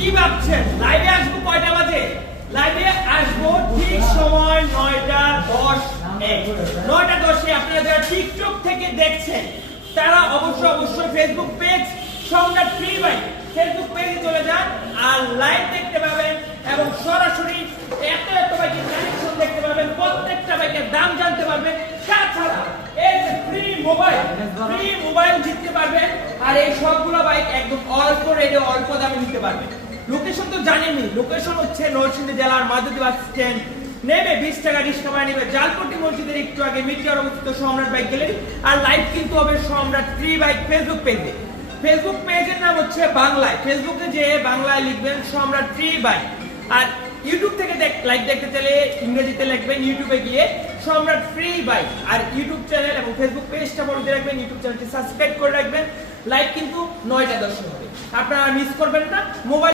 কি ভাবছেন লাইভে আসবো কয়টা বাজে? লাইভে আসবো ঠিক সময় 9:10 9:10 আপনারা যারা টিকটক থেকে দেখছেন তারা অবশ্যই ফেসবুক পেজ সম্রাট ফ্রি বাইক ফেসবুক পেজে চলে যান আর লাইভ দেখতে পাবেন এবং সরাসরি এত বাইকের কালেকশন দেখতে পাবেন, প্রত্যেকটা বাইকের দাম জানতে পারবেন। তাছাড়া এই যে ফ্রি মোবাইল জিততে পারবেন আর এই সবগুলো বাইক একদম অল্প রেটে অল্প দামে নিতে পারবেন। লোকেশন তো জানেনই, লোকেশন হচ্ছে নরসিংদী জেলার মাধবদী বাস স্ট্যান্ড নেবে 20 টাকা রিক্সা ভাড়া নেবে জালপট্টি মসজিদের একটু আগে মিটিয়ার অবস্থিত সম্রাট বাইক গ্যালারি। আর লাইভ কিন্তু হবে সম্রাট ফ্রি বাইক ফেসবুক পেজে। ফেসবুক পেজের নাম হচ্ছে বাংলায়, ফেসবুকে যে বাংলায় লিখবেন সম্রাট ফ্রি বাইক। আর ইউটিউব থেকে লাইভ দেখতে চাইলে ইংরেজিতে লিখবেন ইউটিউবে গিয়ে সম্রাট ফ্রি বাইক। আর ইউটিউব চ্যানেল এবং ফেসবুক পেজটা বলে দিয়ে রাখবেন, ইউটিউব চ্যানেলটি সাবস্ক্রাইব করে রাখবেন। লাইভ কিন্তু 9:10 হবে, আপনারা মিস করবেন না। মোবাইল